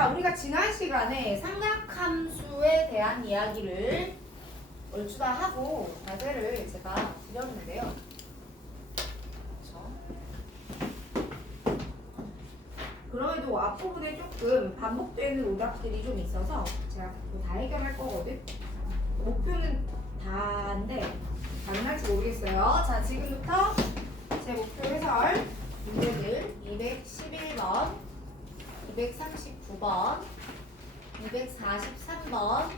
자, 우리가 지난 시간에 삼각함수에 대한 이야기를 얼추 다 하고 과제를 제가 드렸는데요. 그렇죠? 그럼에도 앞부분에 조금 반복되는 오답들이 좀 있어서 제가 그거 다 해결할 거거든. 목표는 다인데 가능할지 모르겠어요. 자, 지금부터 제 목표 해설 문제들 211번, 239번, 243번,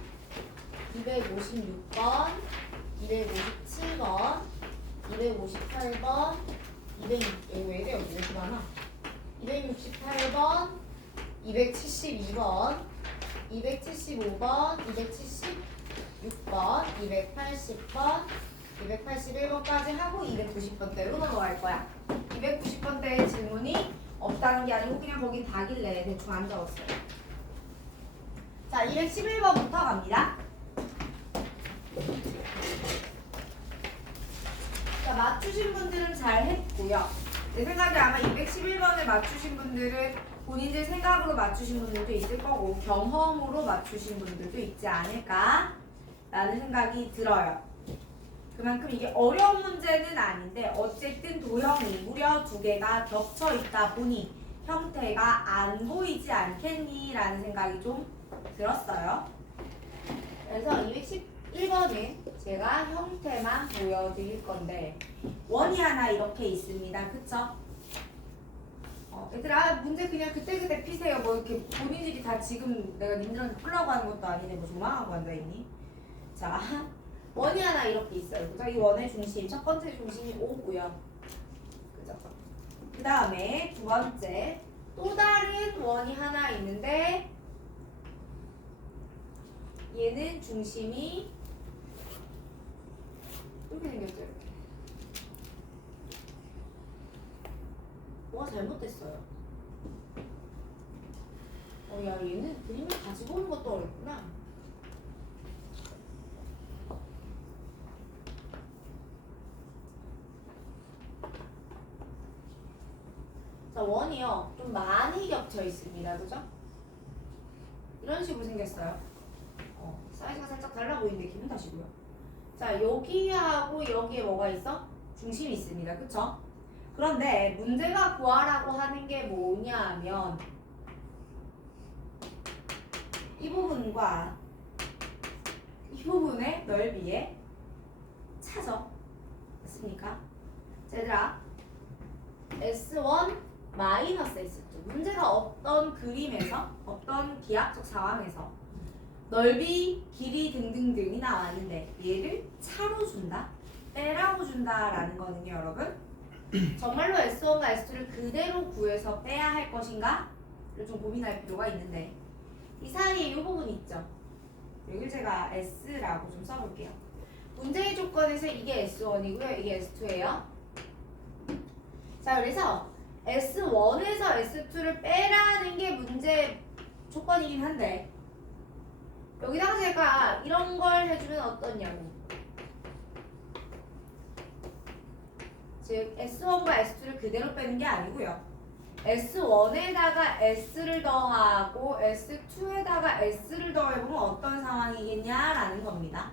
256번, 257번, 258번, 200 여기 왜 이래? 여기 왜 이렇게 많아? 268번, 272번, 275번, 276번, 280번, 281번까지 하고 290번대로 넘어갈 거야. 290번대의 질문이 없다는 게 아니고 그냥 거긴 다길래 대충 안 적었어요. 자, 211번부터 갑니다. 자, 맞추신 분들은 잘 했고요. 내 생각에 아마 211번을 맞추신 분들은 본인들 생각으로 맞추신 분들도 있을 거고 경험으로 맞추신 분들도 있지 않을까 라는 생각이 들어요. 그만큼 이게 어려운 문제는 아닌데 어쨌든 도형이 무려 두 개가 겹쳐 있다 보니 형태가 안 보이지 않겠니? 라는 생각이 좀 들었어요. 그래서 211번은 제가 형태만 보여드릴 건데 원이 하나 이렇게 있습니다. 그쵸? 얘들아 문제 그냥 그때그때 피세요. 뭐 이렇게 본인들이 다 지금 내가 님들한테 풀라고 하는 것도 아닌데 뭐 조망하고 앉아있니? 자, 원이 하나 이렇게 있어요. 그죠? 이 원의 중심, 첫 번째 중심이 5고요. 그죠? 그 다음에 두 번째, 또 다른 원이 하나 있는데 얘는 중심이 이렇게 생겼죠. 이렇게. 뭐가 잘못됐어요. 야, 얘는 그림을 가지고 오는 것도 어렵구나. 자, 원이요. 좀 많이 겹쳐 있습니다. 그죠? 이런 식으로 생겼어요. 사이즈가 살짝 달라 보이는데 기분 탓이고요. 자, 여기하고 여기에 뭐가 있어? 중심이 있습니다. 그쵸? 그런데 문제가 구하라고 하는 게 뭐냐면 이 부분과 이 부분의 넓이의 차죠. 맞습니까? 자, 얘들아 S1 마이너스 S2 문제가 어떤 그림에서 어떤 기하학적 상황에서 넓이, 길이 등등등이 나왔는데 얘를 차로 준다? 빼라고 준다라는 거는요 여러분 정말로 S1과 S2를 그대로 구해서 빼야 할 것인가? 를 좀 고민할 필요가 있는데 이 사이에 이 부분 있죠? 여기를 제가 S라고 좀 써볼게요. 문제의 조건에서 이게 S1이고요 이게 S2예요. 자, 그래서 S1에서 S2를 빼라는 게 문제 조건이긴 한데 여기다가 제가 이런 걸 해주면 어떠냐고. 즉 S1과 S2를 그대로 빼는 게 아니고요. S1에다가 S를 더하고 S2에다가 S를 더해보면 어떤 상황이겠냐라는 겁니다.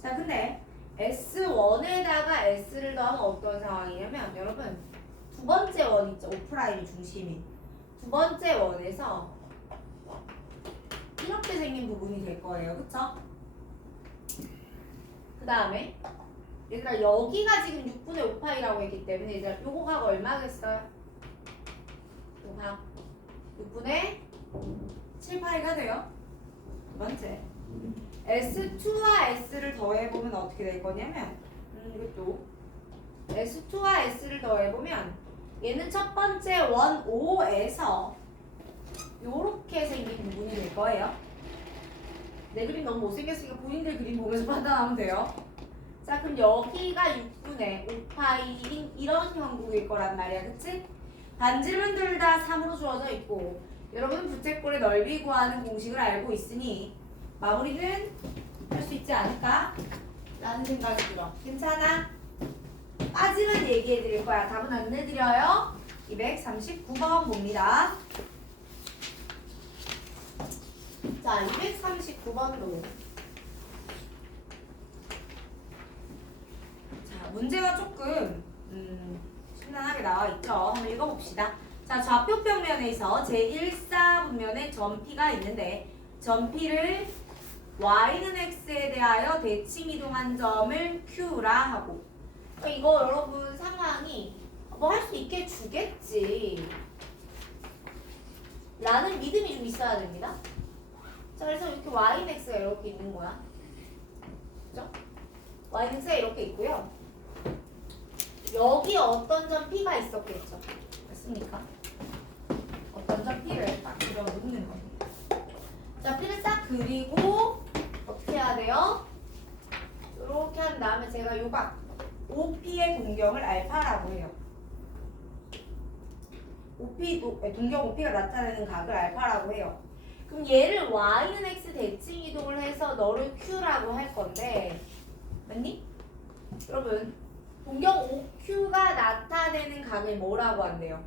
자, 근데 S1에다가 S를 더하면 어떤 상황이냐면 여러분 두 번째 원 있죠? O' 중심인 두 번째 원에서 이렇게 생긴 부분이 될 거예요. 그쵸? 그 다음에 얘들아 여기가 지금 6분의 5파이라고 했기 때문에 얘들아 요거 각 얼마겠어요? 요 각 6분의 7파이가 돼요. 두 번째 S2와 S를 더해보면 어떻게 될 거냐면 이것도 S2와 S를 더해보면 얘는 첫 번째 원 O에서 요렇게 생긴 부분이 될 거예요. 내 그림 너무 못생겼으니까 본인들 그림 보면서 판단하면 돼요. 자, 그럼 여기가 6분의 5파이인 이런 형국일 거란 말이야. 그치? 반지름들 다 3으로 주어져 있고 여러분 부채꼴의 넓이 구하는 공식을 알고 있으니 마무리는 할 수 있지 않을까? 라는 생각이 들어. 괜찮아? 빠지면 얘기해 드릴 거야. 답은 안 내드려요. 239번 봅니다. 자, 239번도. 자, 문제가 조금 심란하게 나와 있죠. 한번 읽어봅시다. 자, 좌표 평면에서 제1사분면에 점 P가 있는데 점 P를 y는 x에 대하여 대칭 이동한 점을 q라 하고, 이거 여러분 상황이 뭐 할 수 있게 주겠지 라는 믿음이 좀 있어야 됩니다. 자, 그래서 이렇게 y는 x가 이렇게 있는 거야. 그죠? y는 x가 이렇게 있고요. 여기 어떤 점 P가 있었겠죠? 맞습니까? 어떤 점 P를 딱 그려 놓는 겁니다. 자, P를 싹 그리고 어떻게 해야 돼요? 이렇게 한 다음에 제가 요각 OP의 동경을 알파라고 해요. 동경 OP가 나타내는 각을 알파라고 해요. 그럼 얘를 y는 x 대칭 이동을 해서 너를 q라고 할 건데, 맞니? 여러분, 동경 OQ가 나타내는 각을 뭐라고 한대요?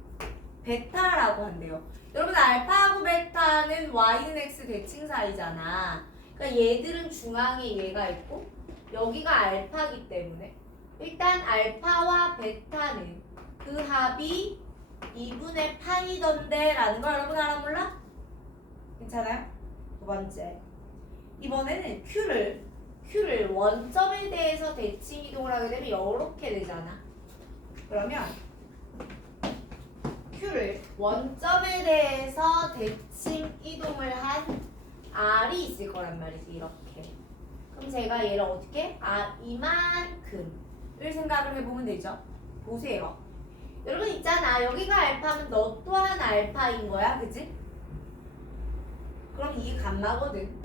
베타라고 한대요. 여러분, 알파하고 베타는 y는 x 대칭 사이잖아. 그러니까 얘들은 중앙에 얘가 있고 여기가 알파기 때문에 일단 알파와 베타는 그 합이 2분의 파이던데 라는 거 여러분 알아 몰라? 괜찮아요? 두 번째, 이번에는 Q를 원점에 대해서 대칭 이동을 하게 되면 이렇게 되잖아. 그러면 Q를 원점에 대해서 대칭 이동을 한 R이 있을 거란 말이지. 이렇게. 그럼 제가 얘를 어떻게? 이만큼을 생각을 해보면 되죠. 보세요. 여러분 있잖아. 여기가 알파면 너 또한 알파인 거야. 그치? 그럼 이게 감마거든.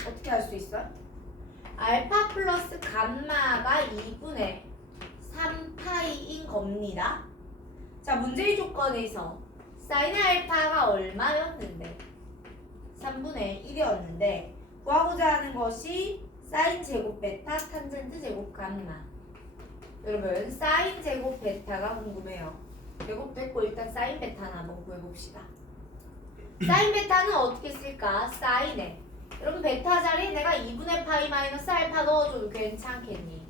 어떻게 할 수 있어? 알파 플러스 감마가 2분의 3파이인 겁니다. 자, 문제의 조건에서 사인 알파가 얼마였는데? 3분의 1이었는데 구하고자 하는 것이 사인 제곱 베타 탄젠트 제곱 감마. 여러분, 사인 제곱 베타가 궁금해요. 제곱됐고 일단 사인 베타는 한번 구해봅시다. 사인 베타는 어떻게 쓸까? 사인에 여러분 베타 자리에 내가 2분의 파이 마이너스 알파 넣어줘도 괜찮겠니?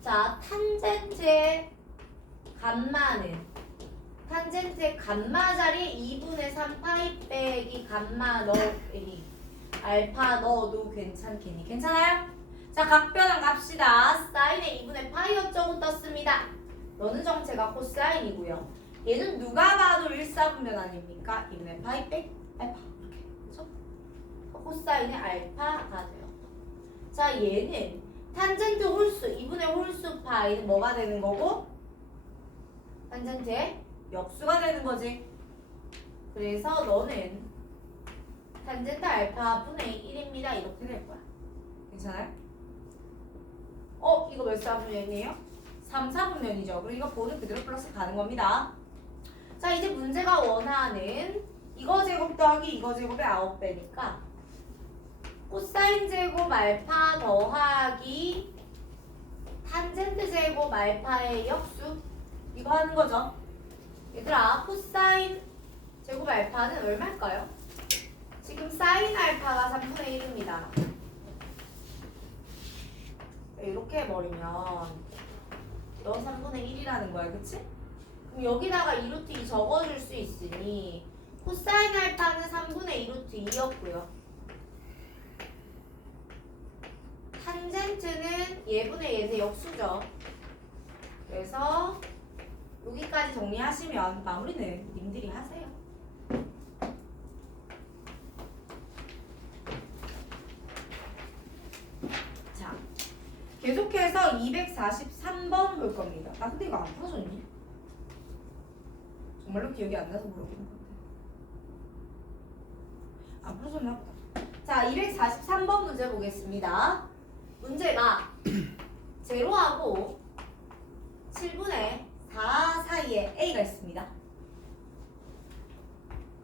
자, 탄젠트의 감마 자리에 2분의 3파이 빼기 감마 넣기 알파 넣어도 괜찮겠니? 괜찮아요? 자, 각변환 갑시다. 사인에 2분의 파이 어쩌고 떴습니다. 너는 정체가 코사인이고요. 얘는 누가 봐도 1사분면 아닙니까? 2분의 파이 빼기 알파. 이렇게. 그렇죠? 코사인의 알파가 돼요. 자, 얘는 탄젠트 홀수 2분의 홀수 파이는 뭐가 되는 거고? 탄젠트의 역수가 되는 거지. 그래서 너는 탄젠트 알파 분의 1입니다. 이렇게 될 거야. 괜찮아요? 이거 몇 사분면이에요? 3사분면이죠. 그리고 이거 보는 그대로 플러스 가는 겁니다. 자, 이제 문제가 원하는 이거 제곱 더하기 이거 제곱의 9배니까 코사인 제곱 알파 더하기 탄젠트 제곱 알파의 역수 이거 하는 거죠. 얘들아, 코사인 제곱 알파는 얼마일까요? 지금 사인 알파가 3분의 1입니다. 이렇게 해버리면 너 3분의 1이라는 거야. 그치? 그럼 여기다가 2루트 2 적어줄 수 있으니 코사인 알파는 3분의 2루트 2였고요. 탄젠트는 얘분의 얘의 역수죠. 그래서 여기까지 정리하시면 마무리는 님들이 하세요. 자, 계속해서 243번 볼 겁니다. 근데 이거 안 풀어졌니? 정말로 기억이 안 나서 물어보는 건데. 안 풀어졌나 보다. 자, 243번 문제 보겠습니다. 문제가 제로하고 7분의 4 사이에 A가 있습니다.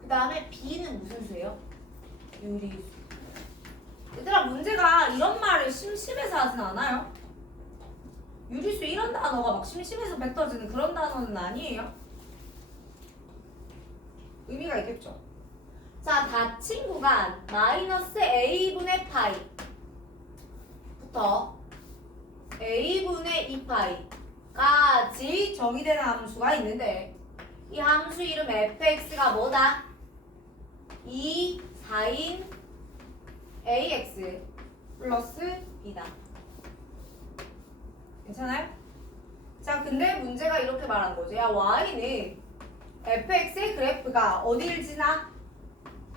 그 다음에 B는 무슨 수예요? 유리수. 얘들아, 문제가 이런 말을 심심해서 하진 않아요. 유리수 이런 단어가 막 심심해서 뱉어지는 그런 단어는 아니에요. 의미가 있겠죠. 자, 닫힌 구간 마이너스 a분의 파이부터 a분의 2파이까지 정의된 함수가 있는데 이 함수 이름 fx가 뭐다? 2 4인 ax 플러스 b다. 괜찮아요? 자, 근데 문제가 이렇게 말한 거죠. 야, y는 fx의 그래프가 어디를 지나?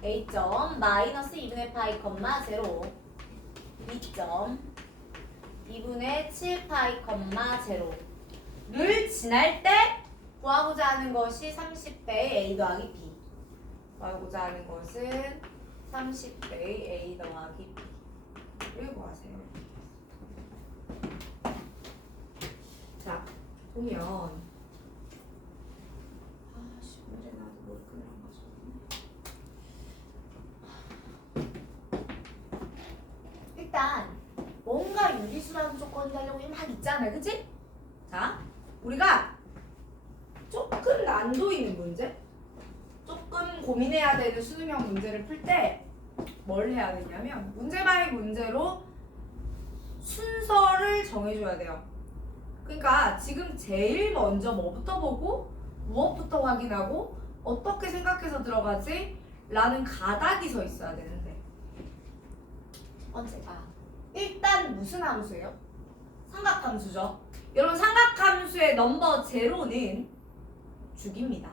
a점 마이너스 2분의 파이 컴마 0 b점 2분의 7파이 컴마 0를 지날 때 구하고자 하는 것이 30배의 a 더하기 b. 구하고자 하는 것은 30배의 a 더하기 b를 구하세요. 자, 보면 아씨, 오늘 나도 머리끈을 안 가져왔네. 일단 뭔가 유리수라는 조건이 되려고 막 있잖아요, 그치? 자, 우리가 조금 난도 있는 문제, 조금 고민해야 되는 수능형 문제를 풀 때 뭘 해야 되냐면 문제 바이 문제로 순서를 정해줘야 돼요. 그러니까 지금 제일 먼저 뭐부터 보고 무엇부터 확인하고 어떻게 생각해서 들어가지? 라는 가닥이 서 있어야 되는데 언제가? 일단 무슨 함수예요? 삼각함수죠. 여러분 삼각함수의 넘버 제로는 주기입니다.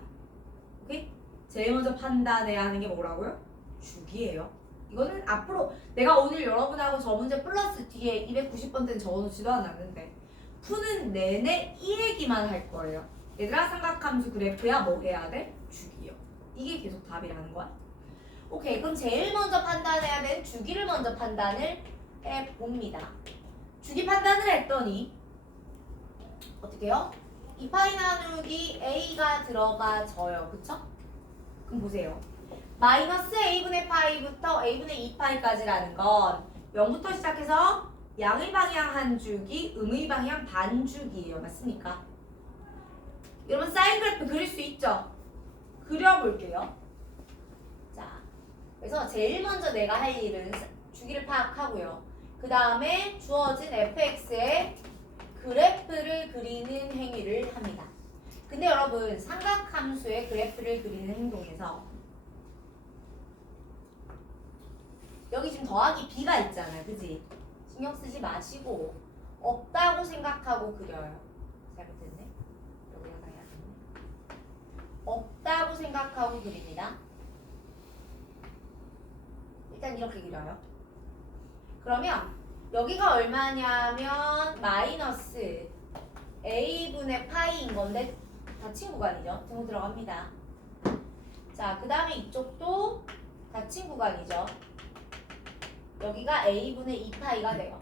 오케이? 제일 먼저 판단해야 하는 게 뭐라고요? 주기예요. 이거는 앞으로 내가 오늘 여러분하고 저 문제 플러스 뒤에 290번째는 적어놓지도 않았는데 푸는 내내 이 얘기만 할 거예요. 얘들아 삼각함수 그래프야 뭐 해야 돼? 주기요. 이게 계속 답이라는 거야. 오케이, 그럼 제일 먼저 판단해야 되는 주기를 먼저 판단을 해봅니다. 주기 판단을 했더니 어떻게 해요? 2파이 나누기 a가 들어가져요. 그쵸? 그럼 보세요. 마이너스 a분의 파이부터 a분의 2파이까지라는 건 0부터 시작해서 양의 방향 한 주기, 음의 방향 반 주기예요. 맞습니까? 여러분 사인 그래프 그릴 수 있죠? 그려볼게요. 자, 그래서 제일 먼저 내가 할 일은 주기를 파악하고요. 그 다음에 주어진 fx의 그래프를 그리는 행위를 합니다. 근데 여러분 삼각함수의 그래프를 그리는 행동에서 여기 지금 더하기 b가 있잖아요. 그지? 신경 쓰지 마시고 없다고 생각하고 그려요. 잘못했네. 여기다가 해야겠네. 없다고 생각하고 그립니다. 일단 이렇게 그려요. 그러면 여기가 얼마냐면 마이너스 a분의 파이인 건데 닫힌 구간이죠. 등호 들어갑니다. 자, 그 다음에 이쪽도 닫힌 구간이죠. 여기가 a분의 2파이가 돼요.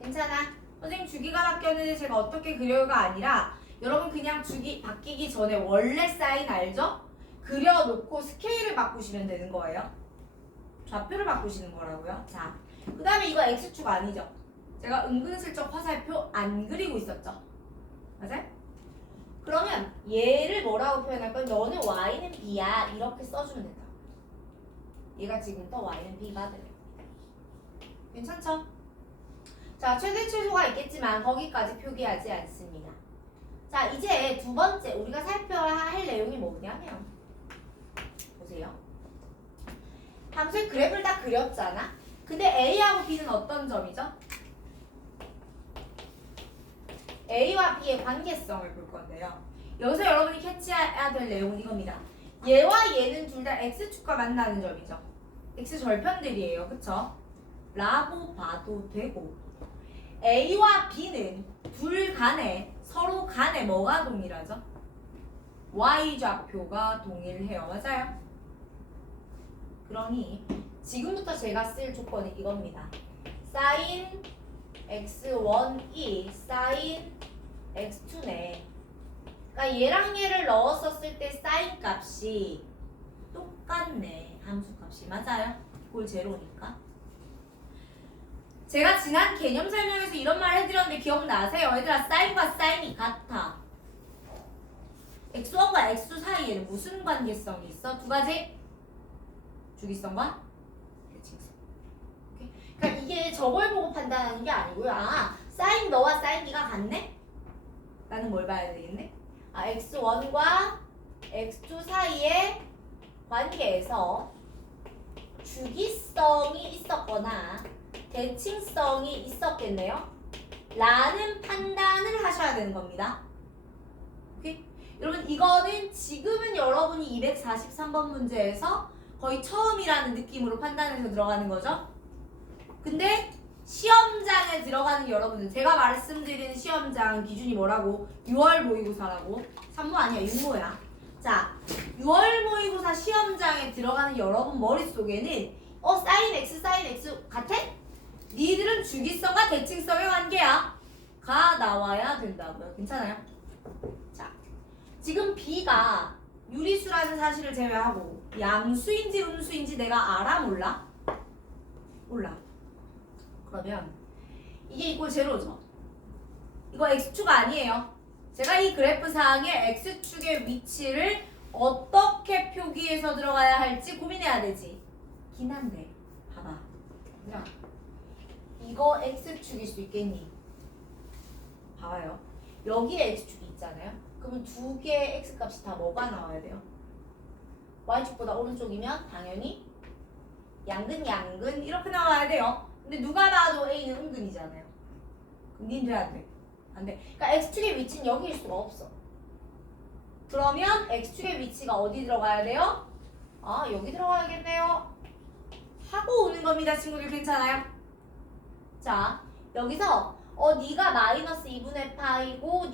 괜찮아? 선생님 주기가 바뀌었는데 제가 어떻게 그려요가 아니라 여러분 그냥 주기 바뀌기 전에 원래 사인 알죠? 그려놓고 스케일을 바꾸시면 되는 거예요. 좌표를 바꾸시는 거라고요. 자, 그 다음에 이거 x축 아니죠? 제가 은근슬쩍 화살표 안 그리고 있었죠? 맞아요? 그러면 얘를 뭐라고 표현할 거야? 너는 y는 b야 이렇게 써주면 된다. 얘가 지금부터 y는 b가 돼요. 괜찮죠? 자, 최대 최소가 있겠지만 거기까지 표기하지 않습니다. 자, 이제 두 번째 우리가 살펴야 할 내용이 뭐냐면 보세요. 함수의 그래프를 다 그렸잖아. 근데 A하고 B는 어떤 점이죠? A와 B의 관계성을 볼 건데요. 여기서 여러분이 캐치해야 될 내용은 이겁니다. 얘와 얘는 둘 다 X축과 만나는 점이죠. X절편들이에요. 그쵸? 라고 봐도 되고 A와 B는 둘 간에 서로 간에 뭐가 동일하죠? Y좌표가 동일해요. 맞아요? 그러니 지금부터 제가 쓸 조건이 이겁니다. sin x1이 sin x2네. 그러니까 얘랑 얘를 넣었었을 때 sin 값이 똑같네. 함수 값이. 맞아요? 볼 제로니까. 제가 지난 개념 설명에서 이런 말 해드렸는데 기억나세요? 얘들아 사인과 사인이 같아. x1과 x1과 x2 사이에는 무슨 관계성이 있어? 두 가지? 주기성과 대칭성. 오케이? 그러니까 이게 저걸 보고 판단하는 게 아니고요. 아, 사인 너와 사인 B가 같네? 나는 뭘 봐야 되겠네? 아, x1과 x2 사이의 관계에서 주기성이 있었거나 대칭성이 있었겠네요. 라는 판단을 하셔야 되는 겁니다. 오케이? 여러분 이거는 지금은 여러분이 243번 문제에서 거의 처음이라는 느낌으로 판단해서 들어가는 거죠. 근데 시험장에 들어가는 여러분들, 제가 말씀드리는 시험장 기준이 뭐라고? 6월 모의고사라고. 3모 아니야, 6모야. 자, 6월 모의고사 시험장에 들어가는 여러분 머릿속에는 사인 x 사인 x 같아? 니들은 주기성과 대칭성의 관계야 가 나와야 된다고요. 괜찮아요? 자, 지금 B가 유리수라는 사실을 제외하고 양수인지 음수인지 내가 알아? 몰라? 몰라. 그러면 이게 이꼴 제로죠. 이거 x축 아니에요. 제가 이 그래프상의 x축의 위치를 어떻게 표기해서 들어가야 할지 고민해야 되지. 긴 한데 봐봐. 얘들아, 이거 x축일 수 있겠니? 봐봐요. 여기에 x축이 있잖아요. 그러면 두 개의 x값이 다 뭐가 나와야 돼요? y축보다 오른쪽이면 당연히 양근 이렇게 나와야 돼요. 근데 누가 봐도 a는 은근이잖아요. 그럼 닌 돼야 돼? 안 돼. 그러니까 x축의 위치는 여기일 수가 없어. 그러면 x축의 위치가 어디 들어가야 돼요? 아, 여기 들어가야겠네요. 하고 오는 겁니다, 친구들. 괜찮아요? 자, 여기서 네가 마이너스 2분의 파이고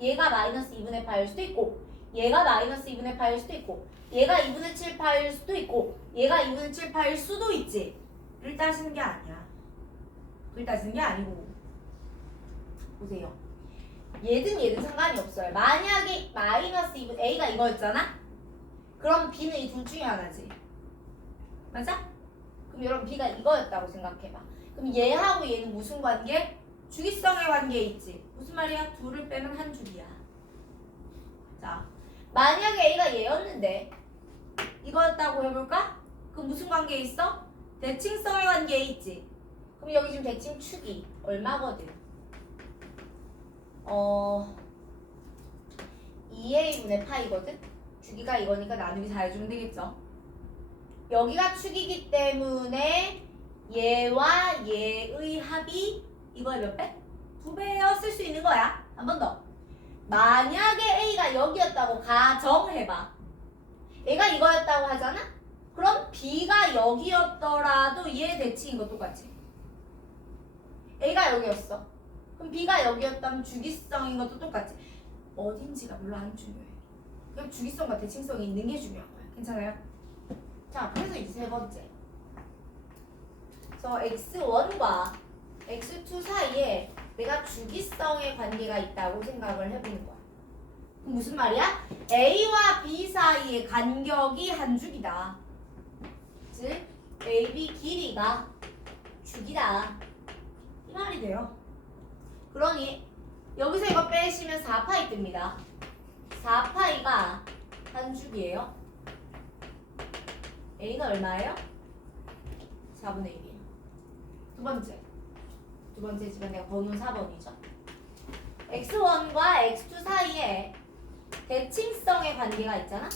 얘가 마이너스 2분의 파일 수도 있고 얘가 마이너스 2분의 파일 수도 있고 얘가 2분의 7 파일 수도 있고 얘가 2분의 7 파일 수도 있지. 를 따지는 게 아니야. 를 따지는 게 아니고 보세요. 얘든 상관이 없어요. 만약에 마이너스 2분 A가 이거였잖아? 그럼 B는 이 둘 중에 하나지. 맞아? 그럼 여러분 B가 이거였다고 생각해봐. 그럼 얘하고 얘는 무슨 관계? 주기성의 관계에 있지. 무슨 말이야? 둘을 빼면 한 줄이야. 자, 만약에 A가 얘였는데 이거였다고 해볼까? 그럼 무슨 관계에 있어? 대칭성의 관계에 있지. 그럼 여기 지금 대칭축이 얼마거든? 2a분의 파이거든? 주기가 이거니까 나누기 4 해주면 되겠죠? 여기가 축이기 때문에 얘와 얘의 합이 이거의 몇 배? 2배여 쓸 수 있는 거야. 한 번 더. 만약에 A가 여기였다고 가정해봐. A가 이거였다고 하잖아? 그럼 B가 여기였더라도 얘 대칭인 거 똑같지. A가 여기였어. 그럼 B가 여기였다면 주기성인 것도 똑같지. 어딘지가 별로 안 중요해. 그냥 주기성과 대칭성이 있는 게 중요한 거야. 괜찮아요? 자, 그래서 이제 세 번째. 그래서 x1과 x2 사이에 내가 주기성의 관계가 있다고 생각을 해보는 거야. 그럼 무슨 말이야? A와 B 사이의 간격이 한 줄이다. 즉, AB 길이가 주기다. 이 말이 돼요. 그러니 여기서 이거 빼시면 4파이 뜹니다. 4파이가 한 줄이에요. A는 얼마예요? 4분의 1이에요. 두 번째지만 내가 번호는 4번이죠. x1과 x2 사이에 대칭성의 관계가 있잖아?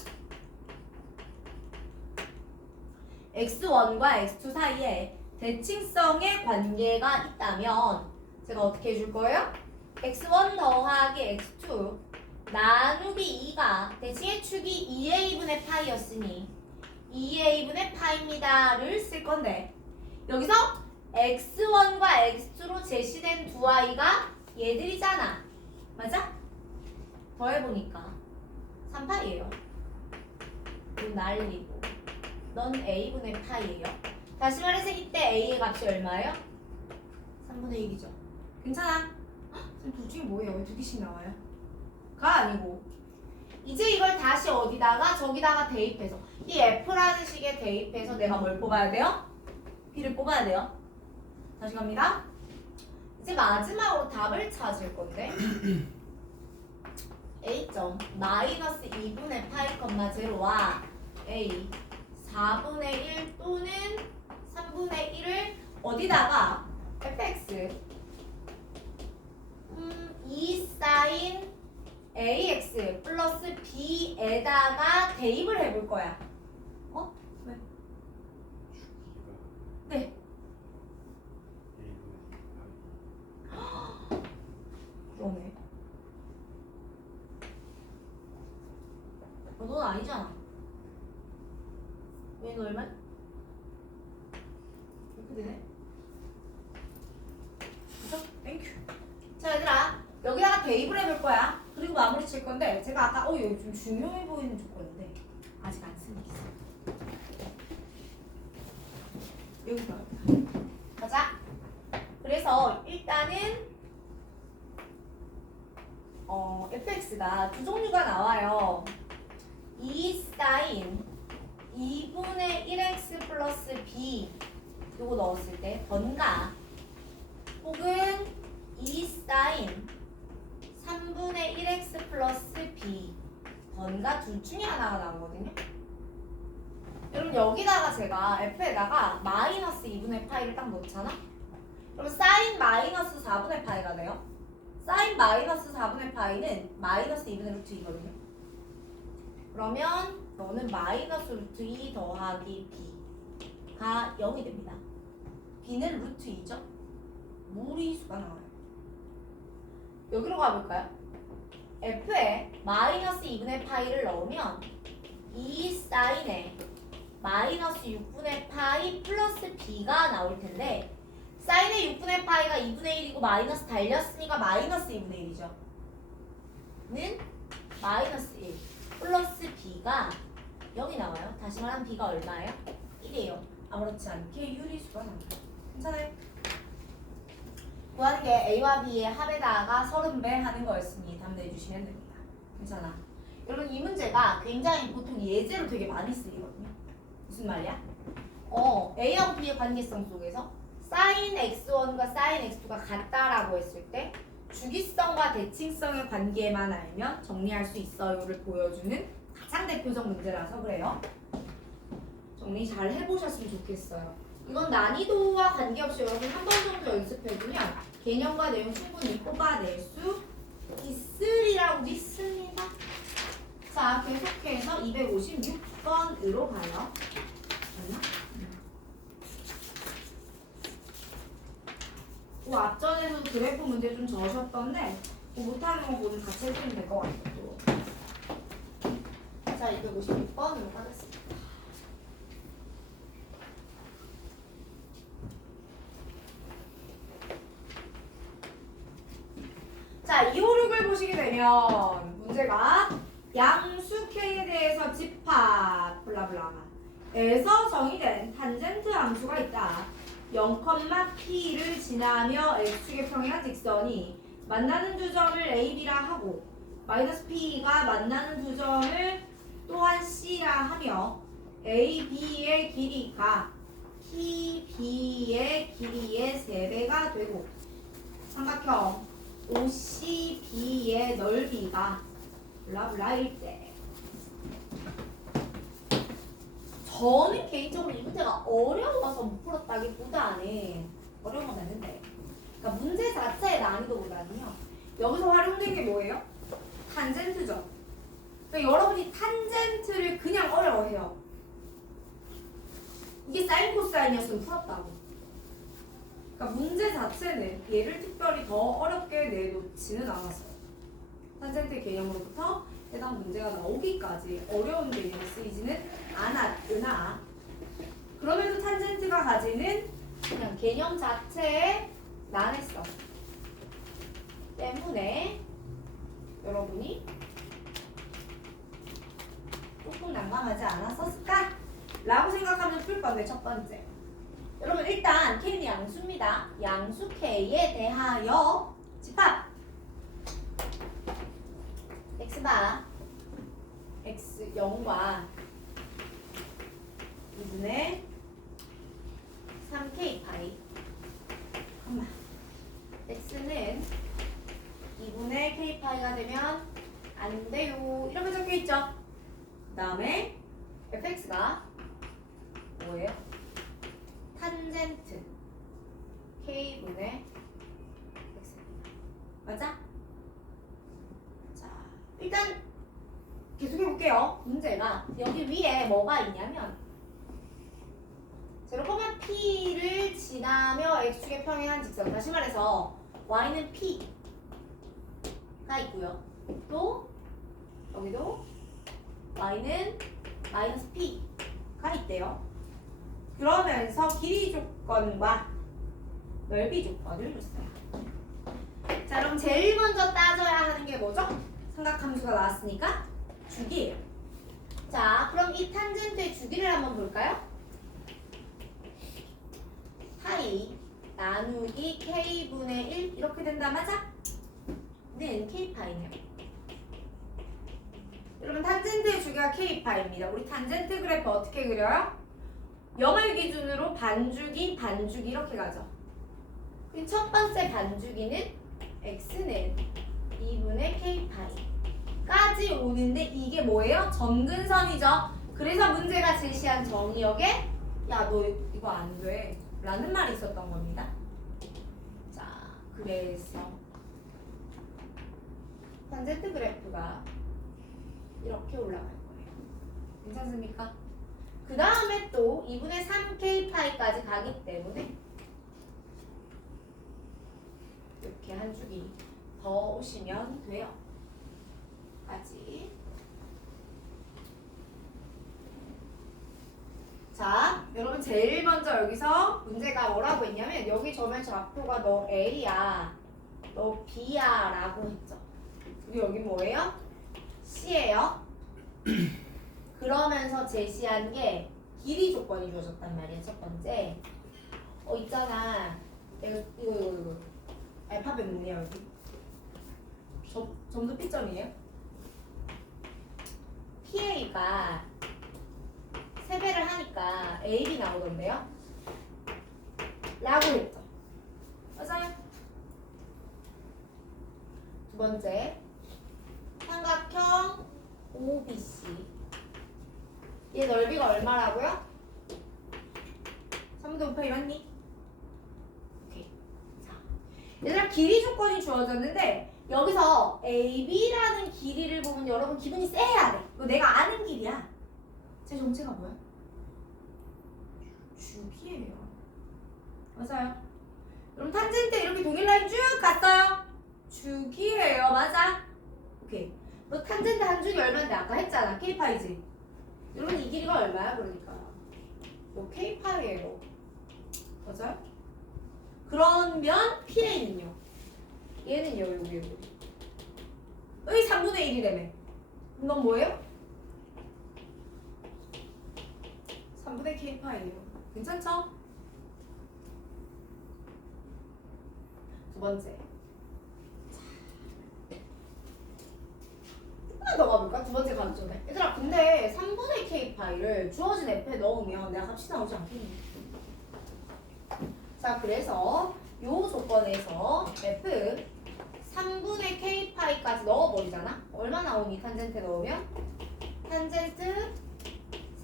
x1과 x2 사이에 대칭성의 관계가 있다면 제가 어떻게 해줄 거예요? x1 더하기 x2 나누기 2가 대칭의 축이 2a분의 파이였으니 2a분의 파입니다를 쓸 건데 여기서 x1과 x2로 제시된 두 아이가 얘들이잖아. 맞아? 더해보니까 3파이예요. 이거 날리고 넌 a분의 파이예요. 다시 말해서 이때 a의 값이 얼마예요? 3분의 1이죠. 괜찮아? 지금 둘 중에 뭐예요? 왜 두 개씩 나와요? 가 아니고 이제 이걸 다시 어디다가 저기다가 대입해서 이 f라는 식에 대입해서 내가 뭘 뽑아야 돼요? b를 뽑아야 돼요. 다시 갑니다. 이제 마지막으로 답을 찾을 건데 a. 점 마이너스 2분의 파이, 0와 a 4분의 1 또는 3분의 1을 어디다가 fx 2 사인 ax 플러스 b에다가 대입을 해볼 거야. 어? 왜? 네. 그러네. 넌 아니잖아. 왜 너만? 이렇게 되네. 그죠? 땡큐. 자 얘들아, 여기다가 대입을 해볼 거야. 그리고 마무리 칠 건데 제가 아까 여기 좀 중요해 보이는 조건인데 아직 안 쓰는 게 있어. 여기서 가자. 그래서 일단은 fx가 두 종류가 나와요. 2 사인 2분의 1x 플러스 b 요거 넣었을 때 번가, 혹은 2 사인 3분의 1x 플러스 b 번가, 둘 중에 하나가 나오거든요. 여러분 여기다가 제가 f에다가 마이너스 2분의 파이를 딱 넣잖아? 그럼 사인 마이너스 4분의 파이가 돼요. 사인 마이너스 4분의 파이는 마이너스 2분의 루트 2거든요. 그러면 너는 마이너스 루트 2 더하기 b가 0이 됩니다. b는 루트 2죠? 무리수가 나와요. 여기로 가볼까요? f에 마이너스 2분의 파이를 넣으면 2 사인에 마이너스 6분의 파이 플러스 b가 나올 텐데, 사인의 6분의 파이가 2분의 1이고 마이너스 달렸으니까 마이너스 2분의 1이죠. 는 마이너스 1 플러스 b가 0이 나와요. 다시 말하면 b가 얼마예요? 1이에요. 아무렇지 않게 유리수가 나와요. 괜찮아요? 구하는 게 a와 b의 합에다가 30배 하는 거였으니 답 내주시면 됩니다. 괜찮아. 여러분 이 문제가 굉장히 보통 예제로 되게 많이 쓰이거든요. 무슨 말이야? a하고 b의 관계성 속에서 sin x1과 sin x2가 같다라고 했을 때 주기성과 대칭성의 관계만 알면 정리할 수 있어요를 보여주는 가장 대표적 문제라서 그래요. 정리 잘 해보셨으면 좋겠어요. 이건 난이도와 관계없이 여러분 한 번 정도 연습해두면 개념과 내용 충분히 뽑아낼 수 있으리라고 믿습니다. 자, 계속해서 256번으로 가요. 맞나? 앞전에도 그래프 문제 좀 적으셨던데 못하는 거 보면 같이 해주면 될 것 같아요. 자, 256번으로 가겠습니다. 자, 256을 보시게 되면 문제가 양수 K에 대해서 집합 블라블라에서 정의된 탄젠트 함수가 있다. 0,P를 지나며 X축의 평행한 직선이 만나는 두 점을 A, B라 하고 마이너스 P가 만나는 두 점을 또한 C라 하며 A, B의 길이가 P, B의 길이의 3배가 되고 삼각형 OCB의 넓이가 블라블라일 때, 저는 개인적으로 이 문제가 어려워서 못 풀었다기보다는 어려운 건 아닌데, 그러니까 문제 자체의 난이도보다는요, 여기서 활용된 게 뭐예요? 탄젠트죠. 그러니까 여러분이 탄젠트를 그냥 어려워해요. 이게 사인 코사인이었으면 풀었다고. 그러니까 문제 자체는 얘를 특별히 더 어렵게 내놓지는 않았어요. 탄젠트 개념으로부터 해당 문제가 나오기까지 어려운 개념이 쓰이지는 않았으나, 그럼에도 탄젠트가 가지는 그냥 개념 자체의 난해성 때문에 여러분이 조금 난감하지 않았었을까? 라고 생각하면 풀 건데, 첫 번째. 여러분 일단 K는 양수입니다. 양수 K에 대하여 집합 X바 X 0과 2분의 3K 파이, X는 2분의 K 파이가 되면 안 돼요. 이렇게 적혀 있죠. 그 다음에 fx가 뭐예요? 탄젠트 k분의 x입니다. 맞아? 자, 일단 계속 해볼게요. 문제가 여기 위에 뭐가 있냐면 제로 코마 p를 지나며 x축의 평행한 직선, 다시 말해서 y는 p가 있고요. 또 여기도 y는 마이너스 p가 있대요. 그러면서 길이 조건과 넓이 조건을 줬어요. 자, 그럼 제일 먼저 따져야 하는 게 뭐죠? 삼각함수가 나왔으니까 주기예요. 자, 그럼 이 탄젠트의 주기를 한번 볼까요? 파이 나누기 k분의 1 이렇게 된다, 맞아? 는 k파이네요. 여러분, 탄젠트의 주기가 k파입니다. 우리 탄젠트 그래프 어떻게 그려요? 0을 기준으로 반주기, 반주기 이렇게 가죠. 그럼 첫 번째 반주기는 x는 2분의 k파이까지 오는데 이게 뭐예요? 점근선이죠. 그래서 문제가 제시한 정의역에 야, 너 이거 안 돼 라는 말이 있었던 겁니다. 자, 그래서 탄젠트 그래프가 이렇게 올라갈 거예요. 괜찮습니까? 그 다음에 또 2분의 3k파이까지 가기 때문에 이렇게 한 주기 더 오시면 돼요. 까지. 자, 여러분 제일 먼저 여기서 문제가 뭐라고 했냐면 여기 저면 좌표가 너 A야, 너 B야 라고 했죠. 우리 여기 뭐예요? C예요. 그러면서 제시한 게 길이 조건이 주어졌단 말이에요. 첫 번째. 있잖아. 이거. 알파벳 뭐냐 여기? 점수 P점이에요? PA가 3배를 하니까 AB 나오던데요? 라고 했죠. 맞아요? 두 번째. 삼각형 OBC. 얘 넓이가 얼마라고요? 3분의 5파이 맞니? 오케이. 자, 얘들아 길이 조건이 주어졌는데 여기서 AB라는 길이를 보면 여러분 기분이 쎄야 돼. 이거 내가 아는 길이야. 제 정체가 뭐야? 주기예요. 맞아요. 그럼 탄젠트 이렇게 동일 라인 쭉 갔어요. 주기예요. 맞아? 오케이. 너 탄젠트 한 줄이 얼마인데 아까 했잖아. K파이지? 여러분 이 길이가 얼마야? 그러니까 요 K파이예요. 맞아요? 그러면 PA는요? 얘는요? 여기 의 3분의 1이라며. 그럼 넌 뭐예요? 3분의 K파이예요. 괜찮죠? 두 번째. 조금만 더 가볼까? 두 번째 관점에. 얘들아 근데 3분의 K파이를 주어진 F에 넣으면 내가 값이 나오지 않겠니? 자, 그래서 요 조건에서 F 3분의 K파이까지 넣어버리잖아? 얼마 나오니 탄젠트 넣으면? 탄젠트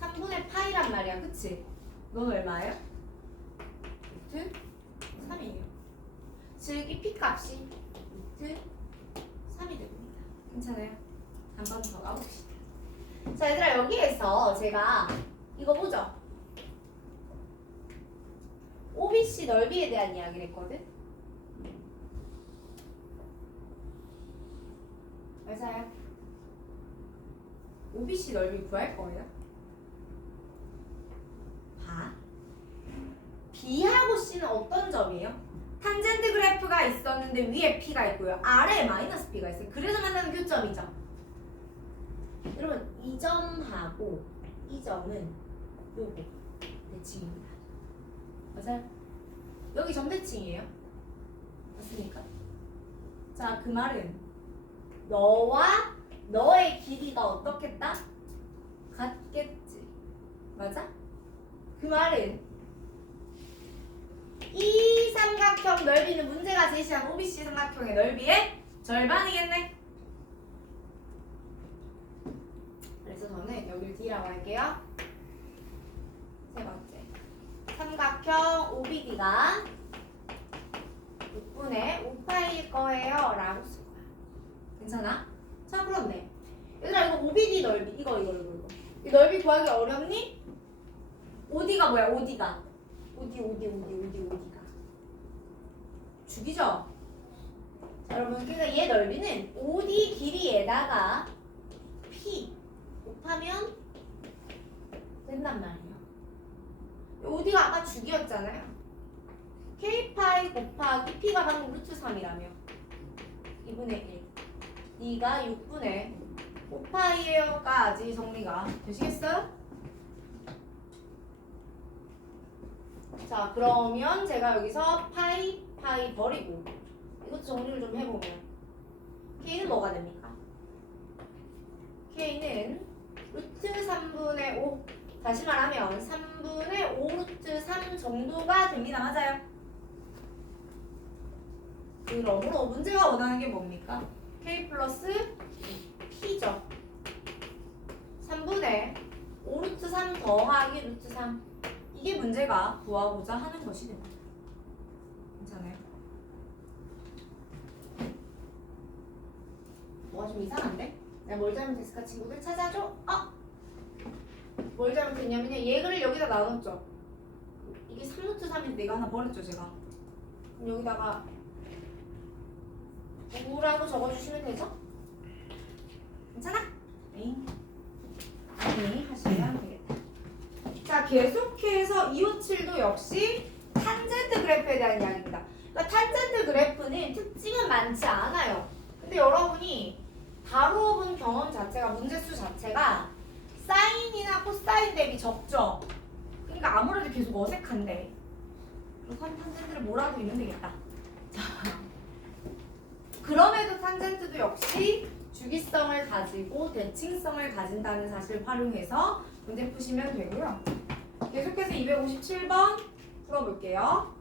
3분의 파이란 말이야, 그치? 넌 얼마예요? 루트 3이에요. 즉, 이 P값이 루트 3이 됩니다. 괜찮아요? 한 번 더 가봅시다. 자, 얘들아 여기에서 제가 이거 보죠? OBC 넓이에 대한 이야기를 했거든? 맞아요. OBC 넓이 구할 거예요. 봐. B하고 C는 어떤 점이에요? 탄젠트 그래프가 있었는데 위에 P가 있고요. 아래에 마이너스 P가 있어요. 그래서 만나는 교점이죠. 여러분 이 점하고 이 점은 요거 대칭입니다. 맞아요? 여기 점대칭이에요. 맞습니까? 자, 그 말은 너와 너의 길이가 어떻겠다? 같겠지. 맞아? 그 말은 이 삼각형 넓이는 문제가 제시한 OBC 삼각형의 넓이의 절반이겠네. D라고 할게요. 세 번째. 삼각형 OBD가 6분의 5파일 거예요. 라고 쓸 거야. 괜찮아? 자, 그런데. 얘들아, 이거 OBD 넓이. 이거. 이 넓이 구하기 어렵니? OD가 뭐야, OD가? OD가. 죽이죠? 자, 여러분, 그러니까 얘 넓이는 OD 길이에다가 P 곱하면 된단 말이에요. OD가 아까 죽이었잖아요. K파이 곱하기 P가 방금 루트 3이라며. 2분의 1. D가 6분의 5파이에요까지 정리가 되시겠어요? 자, 그러면 제가 여기서 파이 버리고 이것도 정리를 좀 해보면 K는 뭐가 됩니까? K는 루트 3분의 5 다시 말하면 3분의 5 루트 3 정도가 됩니다. 맞아요? 그러므로 문제가 원하는 게 뭡니까? K 플러스 P죠. 3분의 5 루트 3 더하기 루트 3 이게 문제가 구하고자 하는 것이 됩니다. 괜찮아요? 뭐가 좀 이상한데? 내가 뭘 잘못했을까? 친구들 찾아줘? 뭘 잘못했냐면요. 얘를 여기다 나눴죠. 이게 3루트 3인데 내가 하나 버렸죠, 제가. 그럼 여기다가 9라고 적어주시면 되죠? 괜찮아? 네. 하시면 되겠다. 자, 계속해서 257도 역시 탄젠트 그래프에 대한 이야기입니다. 그러니까 탄젠트 그래프는 특징은 많지 않아요. 근데 여러분이 다뤄본 경험 자체가, 문제수 자체가 사인이나 코사인 대비 적죠? 그러니까 아무래도 계속 어색한데. 그럼 탄젠트를 뭐라고 읽으면 되겠다. 자, 그럼에도 탄젠트도 역시 주기성을 가지고 대칭성을 가진다는 사실을 활용해서 문제 푸시면 되고요. 계속해서 257번 풀어볼게요.